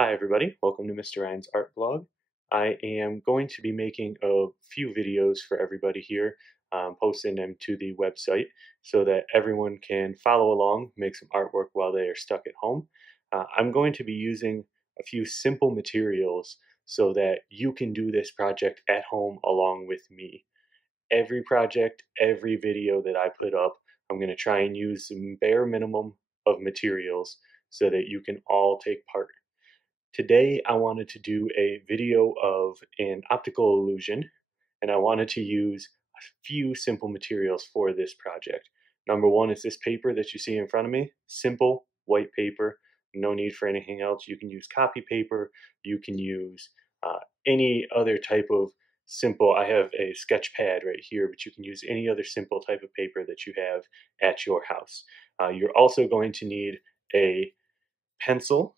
Hi everybody, welcome to Mr. Ryan's Art Blog. I am going to be making a few videos for everybody here, posting them to the website so that everyone can follow along, make some artwork while they are stuck at home. I'm going to be using a few simple materials so that you can do this project at home along with me. Every project, every video that I put up, I'm going to try and use some bare minimum of materials so that you can all take part. Today I wanted to do a video of an optical illusion, and I wanted to use a few simple materials for this project. Number one is this paper that you see in front of me. Simple white paper, no need for anything else. You can use copy paper, you can use any other type of simple, I have a sketch pad right here, but you can use any other simple type of paper that you have at your house. You're also going to need a pencil.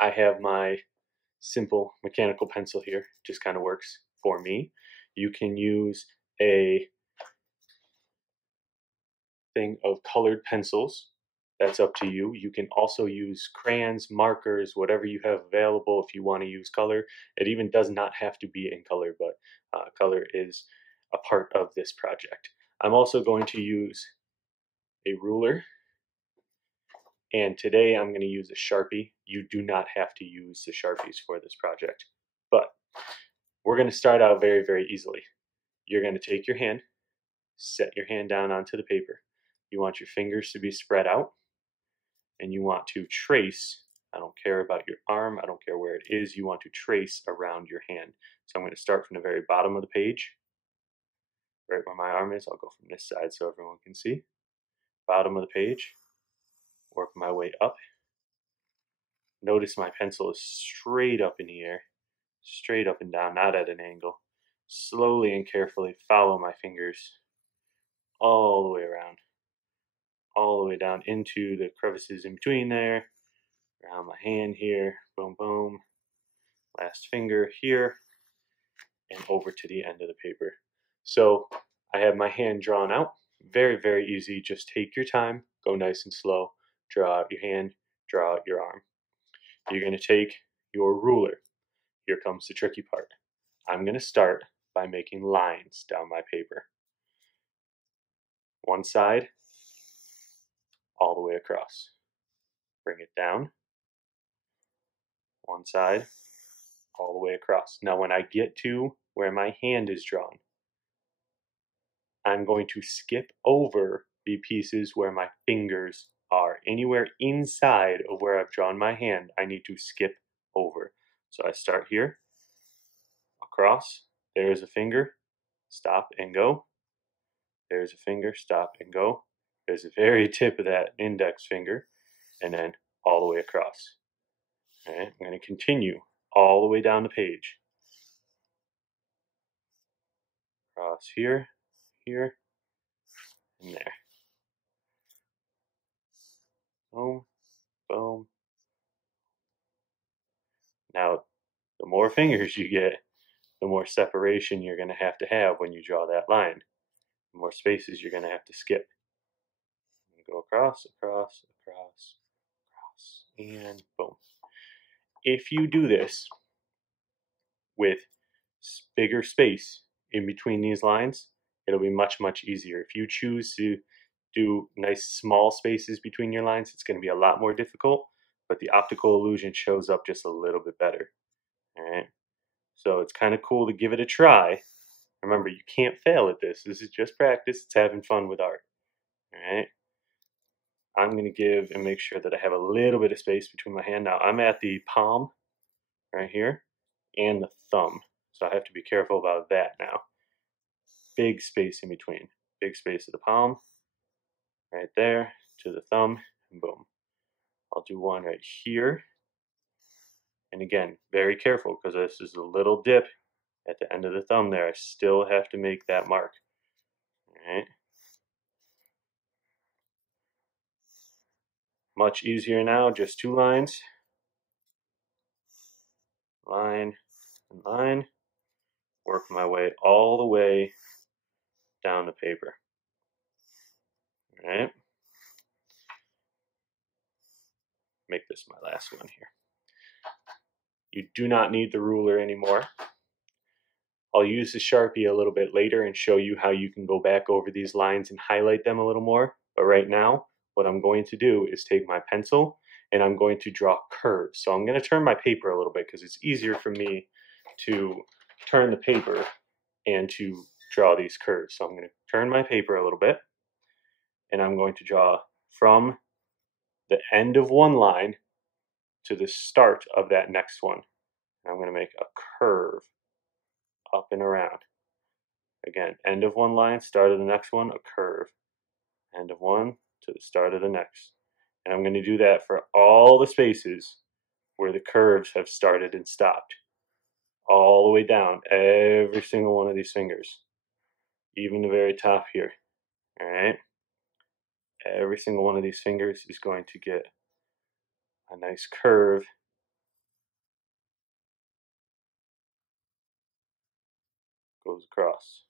I have my simple mechanical pencil here, just kind of works for me. You can use a thing of colored pencils. That's up to you. You can also use crayons, markers, whatever you have available if you want to use color. It even does not have to be in color, but color is a part of this project. I'm also going to use a ruler, and today I'm going to use a Sharpie. You do not have to use the Sharpies for this project, but we're going to start out very, very easily. You're going to take your hand, set your hand down onto the paper. You want your fingers to be spread out, and you want to trace. I don't care about your arm, I don't care where it is, you want to trace around your hand. So I'm going to start from the very bottom of the page, right where my arm is. I'll go from this side so everyone can see. Bottom of the page, work my way up. Notice my pencil is straight up in the air, straight up and down, not at an angle. Slowly and carefully follow my fingers all the way around, all the way down into the crevices in between there, around my hand here, boom, boom, last finger here, and over to the end of the paper. So I have my hand drawn out. Very, very easy. Just take your time, go nice and slow, draw out your hand, draw out your arm. You're going to take your ruler. Here comes the tricky part. I'm going to start by making lines down my paper. One side, all the way across. Bring it down. One side, all the way across. Now when I get to where my hand is drawn, I'm going to skip over the pieces where my fingers are. Anywhere inside of where I've drawn my hand, I need to skip over. So I start here, across, there's a finger, stop and go. There's a finger, stop and go. There's the very tip of that index finger, and then all the way across. All right, I'm going to continue all the way down the page. Across here, here, and there. Boom, boom. Now, the more fingers you get, the more separation you're going to have when you draw that line. The more spaces you're going to have to skip. Go across, across, across, across, and boom. If you do this with bigger space in between these lines, it'll be much, much easier. If you choose to do nice small spaces between your lines, it's going to be a lot more difficult, but the optical illusion shows up just a little bit better. All right, so it's kind of cool to give it a try. Remember, you can't fail at this. This is just practice. It's having fun with art. All right, I'm going to give and make sure that I have a little bit of space between my hand. Now I'm at the palm right here and the thumb, so I have to be careful about that now. Big space in between. Big space of the palm, right there, to the thumb, and boom. I'll do one right here. And again, very careful because this is a little dip at the end of the thumb there. I still have to make that mark. All right. Much easier now, just two lines. Line and line. Work my way all the way down the paper. All right. Make this my last one here. You do not need the ruler anymore. I'll use the Sharpie a little bit later and show you how you can go back over these lines and highlight them a little more. But right now, what I'm going to do is take my pencil and I'm going to draw curves. So I'm going to turn my paper a little bit because it's easier for me to turn the paper and to draw these curves. So I'm going to turn my paper a little bit and I'm going to draw from the end of one line to the start of that next one. And I'm going to make a curve up and around. Again, end of one line, start of the next one, a curve. End of one to the start of the next. And I'm going to do that for all the spaces where the curves have started and stopped. All the way down, every single one of these fingers. Even the very top here. Alright? Every single one of these fingers is going to get a nice curve. Goes across.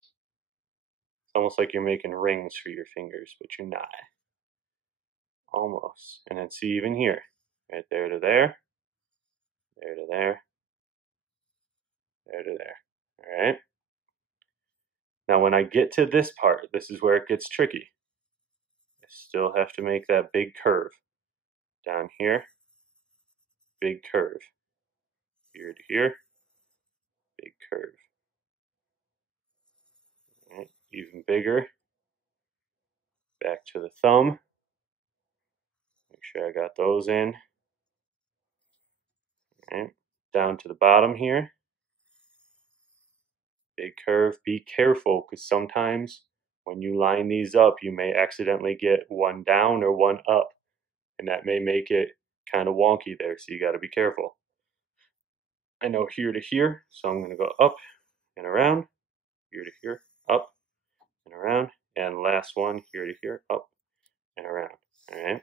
It's almost like you're making rings for your fingers, but you're not. Almost. And then see even here. Right there to there. There to there. There to there. Alright? Now when I get to this part, this is where it gets tricky. I still have to make that big curve. Down here, big curve. Here to here, big curve. Alright, even bigger. Back to the thumb. Make sure I got those in. Alright, down to the bottom here. Big curve. Be careful because sometimes when you line these up, you may accidentally get one down or one up. And that may make it kind of wonky there, so you got to be careful. I know here to here, so I'm going to go up and around, here to here, up and around, and last one, here to here, up and around. All right.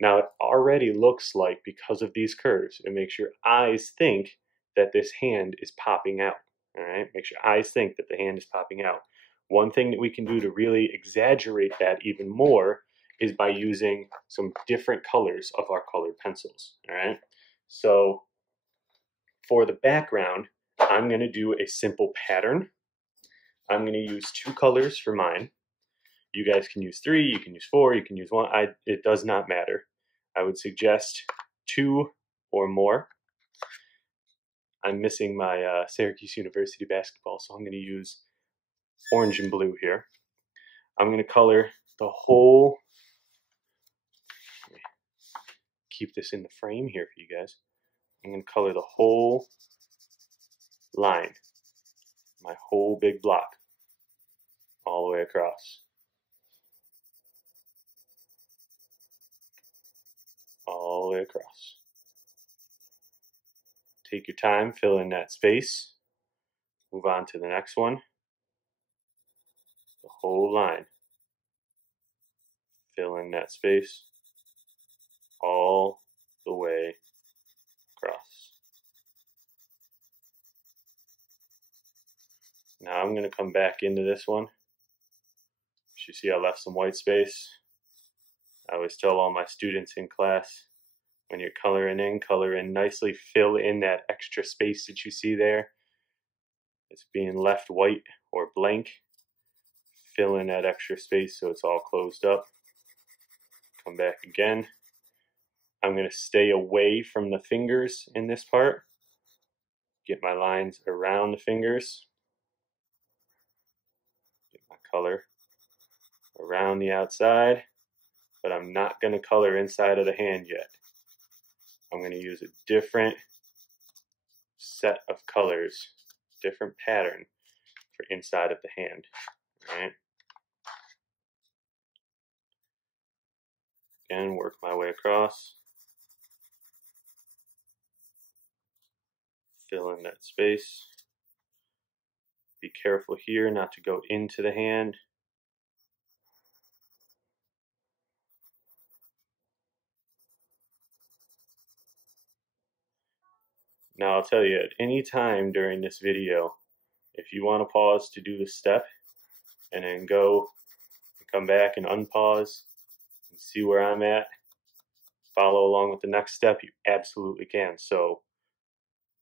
Now it already looks like, because of these curves, it makes your eyes think that this hand is popping out. All right. Makes your eyes think that the hand is popping out. One thing that we can do to really exaggerate that even more is by using some different colors of our colored pencils. All right. So for the background, I'm going to do a simple pattern. I'm going to use 2 colors for mine. You guys can use 3, you can use 4, you can use 1. It does not matter. I would suggest 2 or more. I'm missing my Syracuse University basketball, so I'm going to use orange and blue here. I'm going to color the whole, keep this in the frame here for you guys. I'm going to color the whole line, my whole big block, all the way across. All the way across. Take your time, fill in that space. Move on to the next one. The whole line. Fill in that space all the way across. Now I'm going to come back into this one. You see I left some white space. I always tell all my students in class, when you're color in nicely, fill in that extra space that you see there. It's being left white or blank. Fill in that extra space so it's all closed up. Come back again. I'm going to stay away from the fingers in this part. Get my lines around the fingers. Get my color around the outside. But I'm not going to color inside of the hand yet. I'm going to use a different set of colors, different pattern for inside of the hand. All right. Again, work my way across. Fill in that space. Be careful here not to go into the hand. Now I'll tell you, at any time during this video, if you want to pause to do the step and then go and come back and unpause and see where I'm at, follow along with the next step, you absolutely can. So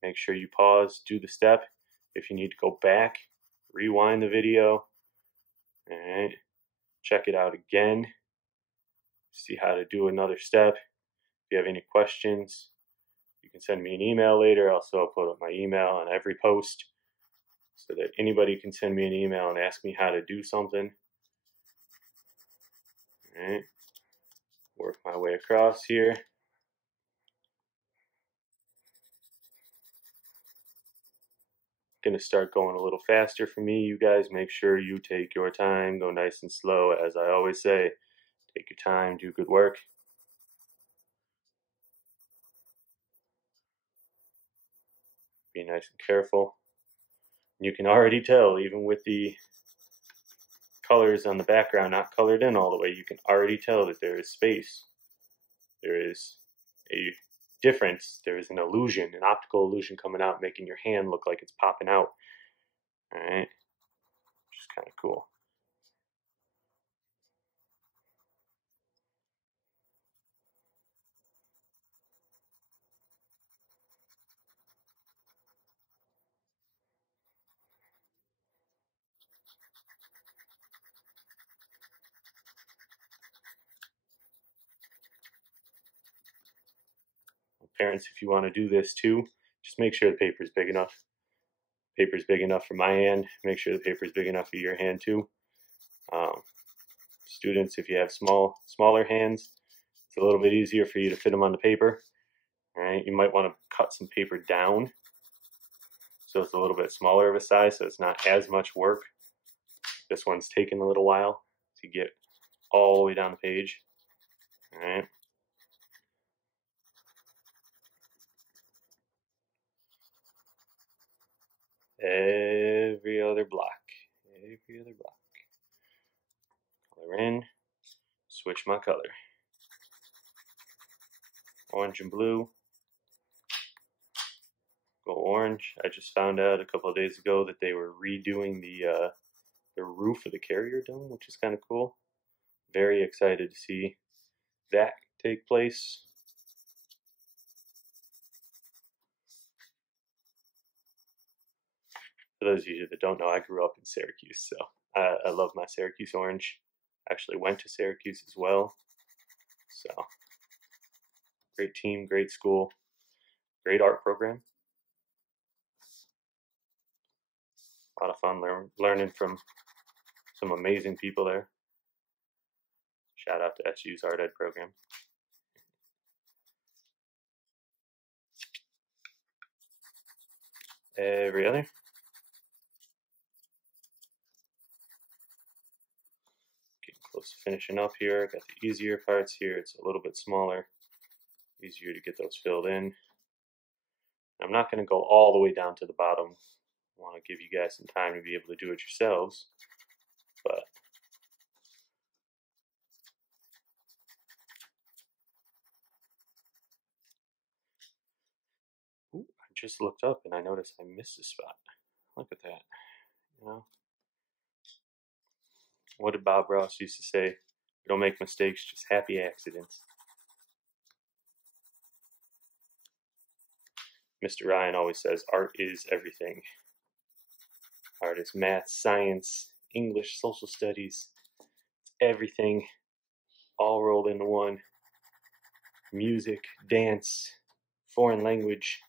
make sure you pause, do the step. If you need to go back, rewind the video, and check it out again. See how to do another step. If you have any questions, you can send me an email later. Also, I'll put up my email on every post so that anybody can send me an email and ask me how to do something. All right, work my way across here. Going to start going a little faster for me. You guys make sure you take your time, go nice and slow. As I always say, take your time, do good work. Be nice and careful. You can already tell, even with the colors on the background not colored in all the way, you can already tell that there is space. There is a difference. There is an illusion, an optical illusion coming out, making your hand look like it's popping out. All right, which is kind of cool. Parents, if you want to do this too, just make sure the paper is big enough. Paper is big enough for my hand. Make sure the paper is big enough for your hand too. Students, if you have smaller hands, it's a little bit easier for you to fit them on the paper. All right, you might want to cut some paper down so it's a little bit smaller of a size, so it's not as much work. This one's taken a little while to get all the way down the page. All right. Every other block. Color in, switch my color. Orange and blue. Go orange. I just found out a couple of days ago that they were redoing the roof of the carrier dome, which is kind of cool. Very excited to see that take place. For those of you that don't know, I grew up in Syracuse, so I love my Syracuse orange. Actually went to Syracuse as well. So, great team, great school, great art program. A lot of fun learning from some amazing people there. Shout out to SU's Art Ed program. Every other. Getting close to finishing up here. Got the easier parts here. It's a little bit smaller. Easier to get those filled in. I'm not going to go all the way down to the bottom. I want to give you guys some time to be able to do it yourselves. But ooh, I just looked up and I noticed I missed a spot. Look at that. You know, what did Bob Ross used to say? Don't make mistakes, just happy accidents. Mr. Ryan always says art is everything. Art is math, science, English, social studies, everything all rolled into one. Music, dance, foreign language.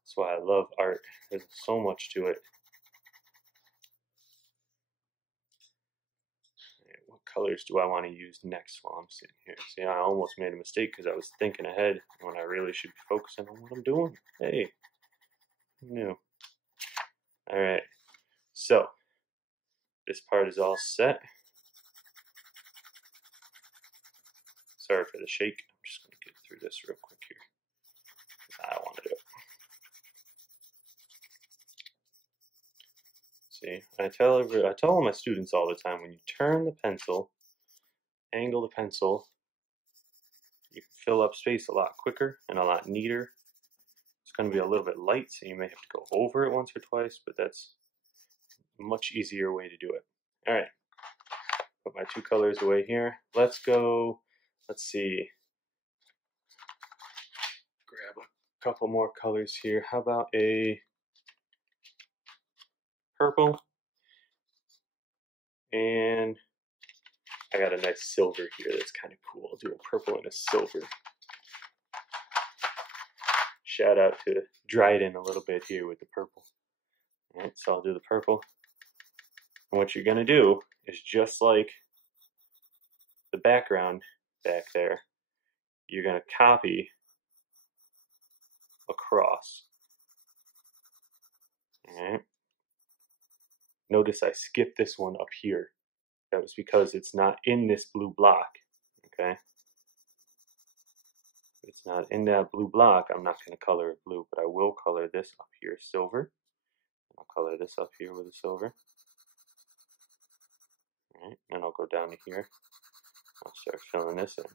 That's why I love art. There's so much to it. What colors do I want to use next while I'm sitting here? See, I almost made a mistake because I was thinking ahead when I really should be focusing on what I'm doing. Hey, who knew? All right, so this part is all set. Sorry for the shake. I'm just going to get through this real quick here. I want to do it. See, I tell all my students all the time, when you turn the pencil, angle the pencil, you can fill up space a lot quicker and a lot neater. It's going to be a little bit light, so you may have to go over it once or twice, but that's a much easier way to do it. All right, Put my two colors away here. Let's go, let's see, grab a couple more colors here. How about a purple? And I got a nice silver here that's kind of cool. I'll do a purple and a silver. Shout out to Dryden a little bit here with the purple. All right, so I'll do the purple. And what you're gonna do is just like the background back there, you're gonna copy across. All right. Notice I skipped this one up here. That was because it's not in this blue block. Okay. If it's not in that blue block, I'm not going to color it blue, but I will color this up here silver. I'll color this up here with a silver. All right, and I'll go down to here. I'll start filling this in. All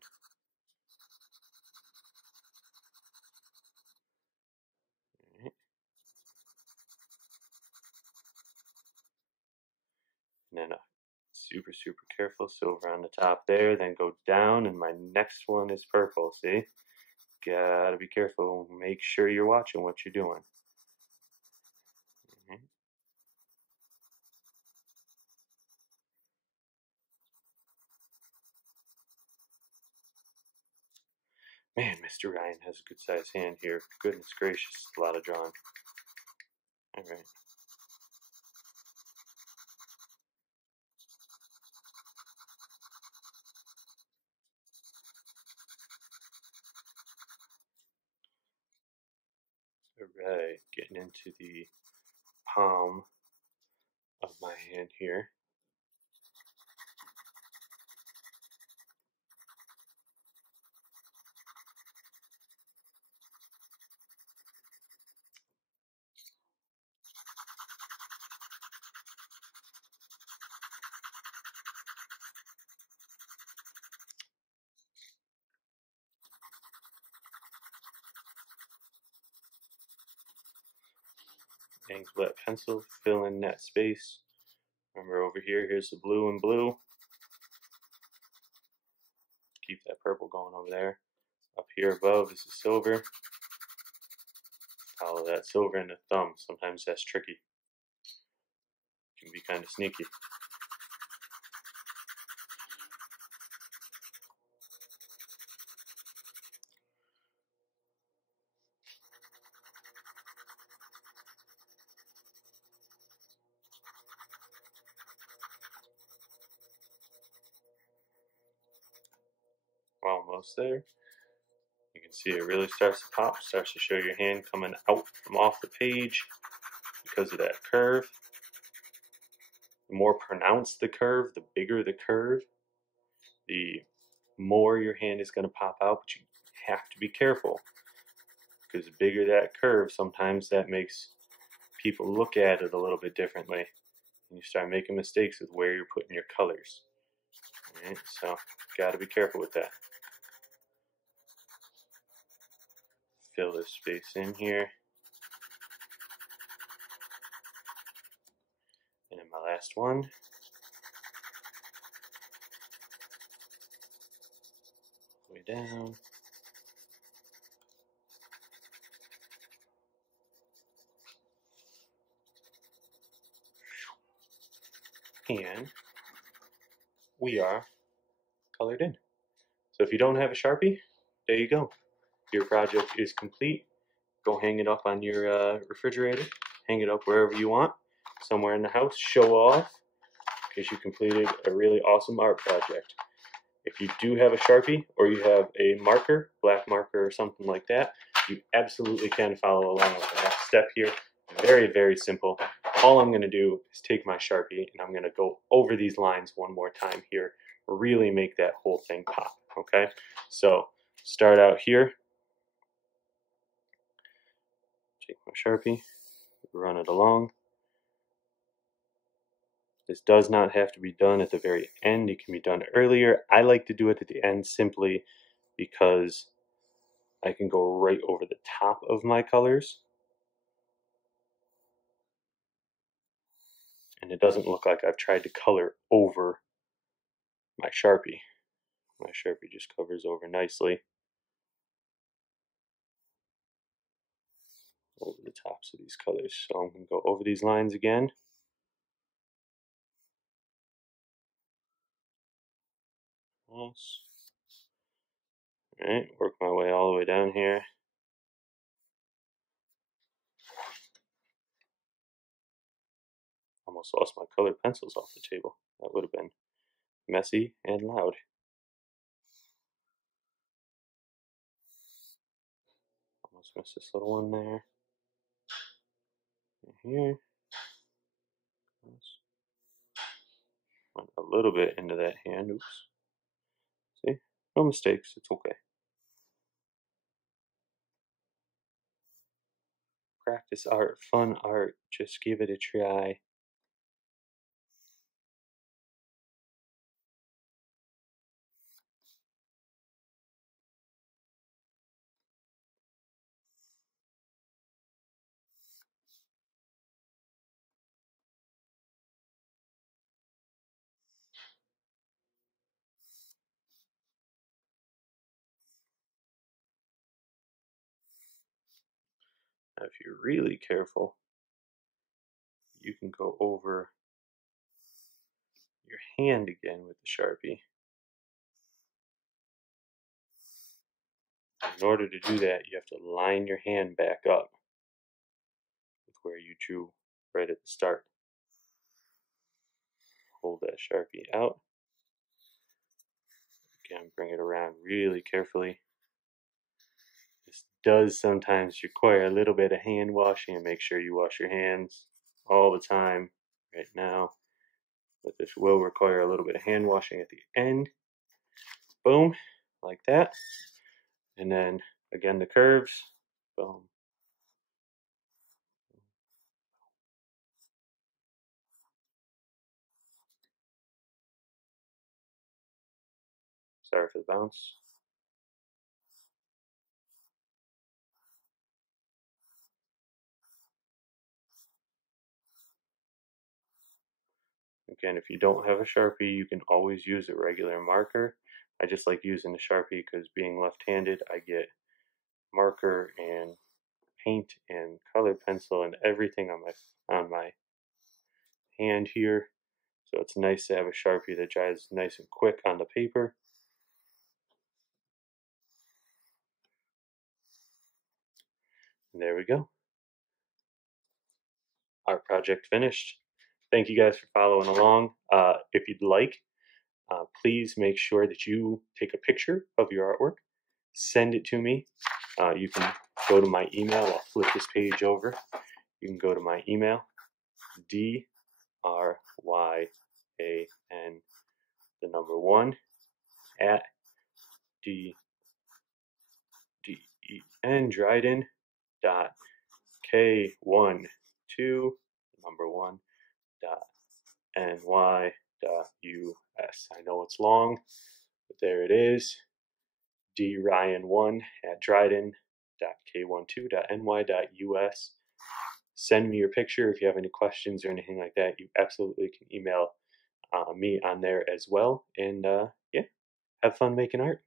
right. And then super careful, silver on the top there, then go down, and my next one is purple. See, gotta be careful. Make sure you're watching what you're doing. All right. Man, Mr. Ryan has a good sized hand here. Goodness gracious, a lot of drawing. All right. All right, getting into the palm of my hand here. Angled pencil, fill in that space. Remember over here, here's the blue and blue. Keep that purple going over there. Up here above is the silver. Follow that silver in the thumb. Sometimes that's tricky. Can be kind of sneaky. We're almost there. You can see it really starts to pop, starts to show your hand coming out from off the page because of that curve. The more pronounced the curve, the bigger the curve, the more your hand is going to pop out, but you have to be careful because the bigger that curve, sometimes that makes people look at it a little bit differently. And you start making mistakes with where you're putting your colors. All right, so got to be careful with that. Fill this space in here. And then my last one. Way down. And we are colored in. So if you don't have a Sharpie, there you go. Your project is complete. Go hang it up on your refrigerator. Hang it up wherever you want. Somewhere in the house. Show off because you completed a really awesome art project. If you do have a Sharpie or you have a marker, black marker or something like that, you absolutely can follow along with the next step here. Very simple. All I'm going to do is take my Sharpie and I'm going to go over these lines one more time here. Really make that whole thing pop, okay? So start out here. Take my Sharpie, run it along. This does not have to be done at the very end. It can be done earlier. I like to do it at the end simply because I can go right over the top of my colors. And it doesn't look like I've tried to color over my Sharpie. My Sharpie just covers over nicely over the tops of these colors. So I'm going to go over these lines again. Yes. Alright, work my way all the way down here. Almost lost my colored pencils off the table. That would have been messy and loud. Almost missed this little one there. And here. Went a little bit into that hand. Oops. See? No mistakes. It's okay. Practice art, fun art. Just give it a try. Now, if you're really careful, you can go over your hand again with the Sharpie. In order to do that, you have to line your hand back up with where you drew right at the start. Hold that Sharpie out. Again, bring it around really carefully. This does sometimes require a little bit of hand washing, and make sure you wash your hands all the time right now. But this will require a little bit of hand washing at the end. Boom, like that. And then again, the curves. Boom. Sorry for the bounce. Again, if you don't have a Sharpie, you can always use a regular marker. I just like using the Sharpie because being left-handed, I get marker and paint and colored pencil and everything on my hand here. So it's nice to have a Sharpie that dries nice and quick on the paper. And there we go. Art project finished. Thank you guys for following along. If you'd like, please make sure that you take a picture of your artwork, send it to me. You can go to my email. I'll flip this page over. You can go to my email, DRYAN, the number 1, at Dryden dot K12, number 1, dot NY.US. I know it's long, but there it is. DRyan1 at Dryden.K12.ny.us. Send me your picture if you have any questions or anything like that. You absolutely can email me on there as well. And yeah, have fun making art.